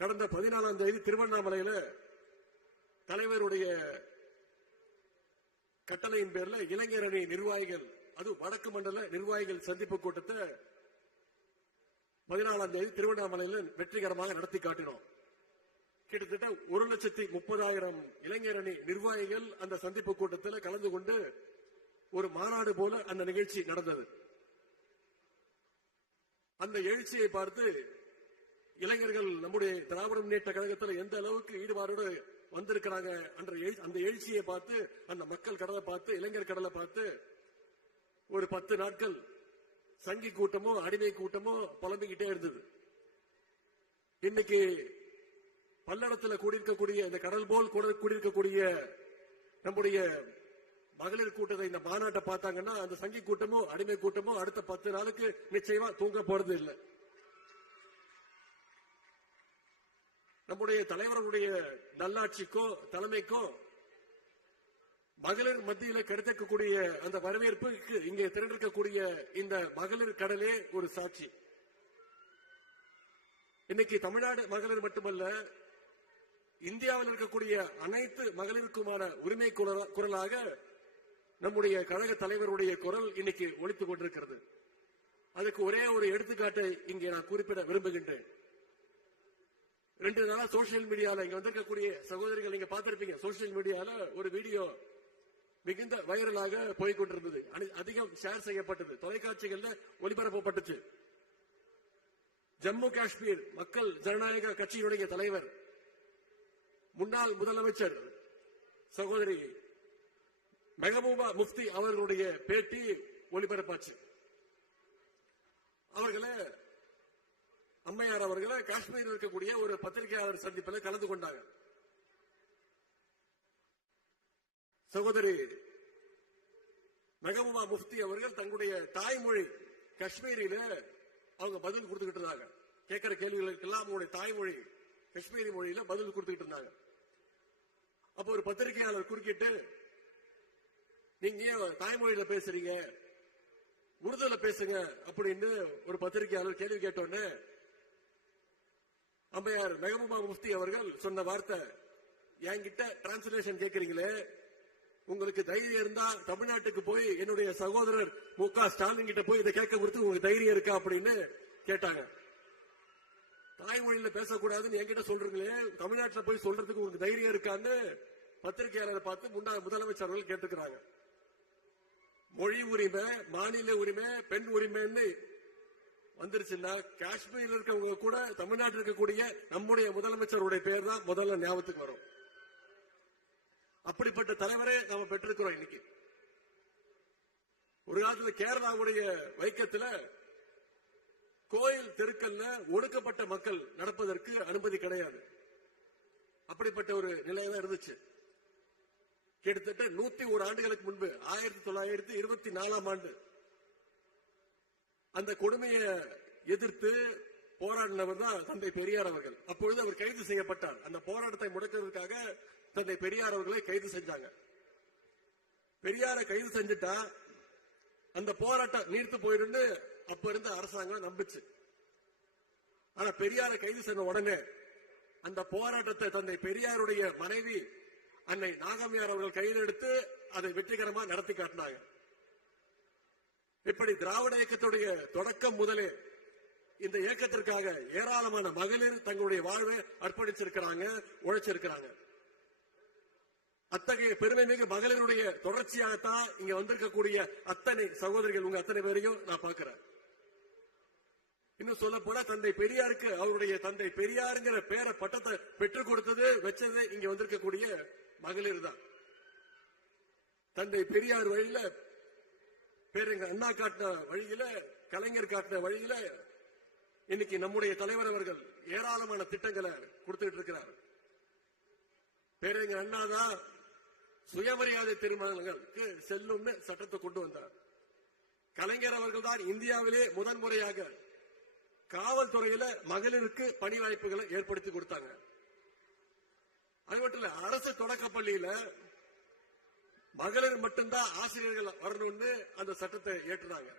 கடந்த 14ஆம் தேதி திருவண்ணாமலையில தலைவருடைய கட்டளையின் பேர்ல இளைஞர் அணி நிர்வாகிகள், அது வடக்கு மண்டல நிர்வாகிகள் சந்திப்பு கூட்டத்தை 14ஆம் தேதி திருவண்ணாமலையில் வெற்றிகரமாக நடத்தி காட்டினோம். கிட்டத்தட்ட 1,30,000 இளைஞர் அணி நிர்வாகிகள் அந்த சந்திப்பு கூட்டத்தில் கலந்து கொண்டு ஒரு மாநாடு போல அந்த நிகழ்ச்சி நடந்தது. அந்த எழுச்சியை பார்த்து இளைஞர்கள் நம்முடைய திராவிட முன்னேற்ற கழகத்தில் எந்த அளவுக்கு ஈடுபாடோடு வந்திருக்கிறாங்க அந்த எழுச்சியை பார்த்து, அந்த மக்கள் கடலை பார்த்து, இளைஞர் கடலை பார்த்து ஒரு 10 நாட்கள் சங்கி கூட்டமோ அடிமை கூட்டமோ புலம்பிக்கிட்டே இருந்தது. இன்னைக்கு பல்லடத்தில் கூடியிருக்கக்கூடிய இந்த கடல் போல் கூடியிருக்கக்கூடிய நம்முடைய மகளிர் கூட்டத்தை, இந்த மாநாட்டை பார்த்தாங்கன்னா அந்த சங்கி கூட்டமோ அடிமை கூட்டமோ அடுத்த 10 நாளுக்கு நிச்சயமா தூங்க போறது இல்லை. நம்முடைய தலைவர்களுடைய நல்லாட்சிக்கோ தலைமைக்கோ மகளிர் மத்தியில் கிடைத்திருக்கக்கூடிய அந்த வரவேற்புக்கு இங்கே திரண்டிருக்கக்கூடிய இந்த மகளிர் கடலே ஒரு சாட்சி. இன்னைக்கு தமிழ்நாடு மகளிர் மட்டுமல்ல, இந்தியாவில் இருக்கக்கூடிய அனைத்து மகளிருக்குமான உரிமை குரலாக நம்முடைய கழக தலைவருடைய குரல் இன்னைக்கு ஒலித்துக் கொண்டிருக்கிறது. அதுக்கு ஒரே ஒரு எடுத்துக்காட்டை இங்கே நான் குறிப்பிட விரும்புகின்றேன். 2 நாளா சோசியல் மீடியால இங்க வந்திருக்கக்கூடிய சகோதரிகள் நீங்க பார்த்திருப்பீங்க. சோசியல் மீடியால ஒரு வீடியோ மிகுந்த வைரலாக போய்கொண்டிருந்தது, அதிகம் ஷேர் செய்யப்பட்டது, தொலைக்காட்சிகள்ல ஒளிபரப்பப்பட்டுச்சு. ஜம்மு காஷ்மீர் மக்கள் ஜனநாயக கட்சியினுடைய தலைவர், முன்னாள் முதலமைச்சர் சகோதரி மெஹபூபா முஃப்தி அவர்களுடைய பேட்டி ஒளிபரப்பாச்சு. அம்மையார் அவர்களை காஷ்மீரில் இருக்கக்கூடிய ஒரு பத்திரிகையாளர் சந்திப்பில் கலந்து கொண்டாங்க. சகோதரி மெஹபூபா முஃப்தி அவர்கள் தங்களுடைய தாய்மொழி காஷ்மீரியில அவங்க பதில் கொடுத்துக்கிட்டு இருந்தாங்க. கேட்கிற கேள்விகளுக்கு எல்லாம் அவங்களுடைய தாய்மொழி காஷ்மீரி மொழியில பதில் கொடுத்துக்கிட்டு இருந்தாங்க. அப்ப ஒரு பத்திரிகையாளர் குறுக்கிட்டு, நீங்க ஏன் தாய்மொழியில பேசுறீங்க, உருதுல பேசுங்க அப்படின்னு ஒரு பத்திரிகையாளர் கேள்வி கேட்டோன்னு அம்மையார் மெஹபூபா முஃப்தி அவர்கள் சொன்ன வார்த்தை, என்கிட்ட டிரான்ஸ்லேஷன் கேட்கறீங்களே, உங்களுக்கு தைரியம் இருந்தா தமிழ்நாட்டுக்கு போய் என்னுடைய சகோதரர் மு.க. ஸ்டாலின் கிட்ட போய் இதை கேட்க கொடுத்து உங்களுக்கு தைரியம் இருக்கா அப்படின்னு கேட்டாங்க. தாய்மொழியில பேசக்கூடாதுன்னு என்கிட்ட சொல்றீங்களே, தமிழ்நாட்டில் போய் சொல்றதுக்கு உங்களுக்கு தைரியம் இருக்கான்னு பத்திரிகையாளரை பார்த்து முன்னாள் முதலமைச்சர் அவர்கள் கேட்டுக்கிறாங்க. மொழி உரிமை, மாநில உரிமை, பெண் உரிமைன்னு வந்துருச்சுன்னா காஷ்மீரில் இருக்கவங்க கூட தமிழ்நாட்டில் இருக்கக்கூடிய நம்முடைய முதலமைச்சருடைய பேர் தான் முதல்ல ஞாபகத்துக்கு வரும். அப்படிப்பட்ட தலைவரே நாம பெற்றிருக்கிறோம். இன்னைக்கு ஒரு காலத்துல கேரளாவுடைய வைக்கத்துல கோயில் தெருக்கல்ல ஒடுக்கப்பட்ட மக்கள் நடப்பதற்கு அனுமதி கிடையாது. அப்படிப்பட்ட ஒரு நிலைதான் இருந்துச்சு. கிட்டத்தட்ட 101 ஆண்டுகளுக்கு முன்பு 1924ஆம் ஆண்டு அந்த கொடுமையை எதிர்த்து போராடினவர் தான் தந்தை பெரியார் அவர்கள். அப்பொழுது அவர் கைது செய்யப்பட்டார். அந்த போராட்டத்தை முடக்கிறதுக்காக தந்தை பெரியார் அவர்களை கைது செஞ்சாங்க. பெரியாரை கைது செஞ்சுட்டா அந்த போராட்டம் நீர்த்து போயிருந்து அப்ப இருந்த அரசாங்கம் நம்பிச்சு. ஆனா பெரியாரை கைது செய்த உடனே அந்த போராட்டத்தை தந்தை பெரியாருடைய மனைவி அன்னை நாகம்மையார் அவர்கள் கையில் எடுத்து அதை வெற்றிகரமா நடத்தி காட்டினாங்க. இப்படி திராவிட இயக்கத்துடைய தொடக்கம் முதலே இந்த இயக்கத்திற்காக ஏராளமான மகளிர் தங்களுடைய வாழ்வை அர்ப்பணிச்சிருக்கிறாங்க, உழைச்சிருக்கிறாங்க. அத்தகைய பெருமை மிகு மகளிருடைய தொடர்ச்சியாகத்தான் இங்க வந்திருக்கக்கூடிய அத்தனை சகோதரிகள், உங்க அத்தனை பேரையும் நான் பார்க்கிறேன். இன்னும் சொல்ல போனா தந்தை பெரியாருக்கு அவருடைய தந்தை பெரியாருங்கிற பேரை பட்டத்தை பெற்றுக் கொடுத்தது வச்சது இங்க வந்திருக்கக்கூடிய மகளிர் தான். தந்தை பெரியார் வழியில, பேருங்க அண்ணா காட்டின வழியில, கலைஞர் காட்டின வழியில இன்னைக்கு நம்முடைய தலைவர் அவர்கள் ஏராளமான திட்டங்களை கொடுத்துட்டு இருக்கிறார். பேருங்க அண்ணாதான் சுயமரியாதை திருமணங்களுக்கு செல்லும்னு சட்டத்தை கொண்டு வந்தார். கலைஞர் அவர்கள் தான் இந்தியாவிலே முதன்முறையாக காவல்துறையில மகளிருக்கு பணி வாய்ப்புகளை ஏற்படுத்தி கொடுத்தாங்க. அது மட்டும் இல்ல, அரசு தொடக்கப்பள்ளியில மகளிர் மட்டும்தான் ஆசிரியர்கள் வரணும்னு அந்த சட்டத்தை ஏற்றுனாங்க.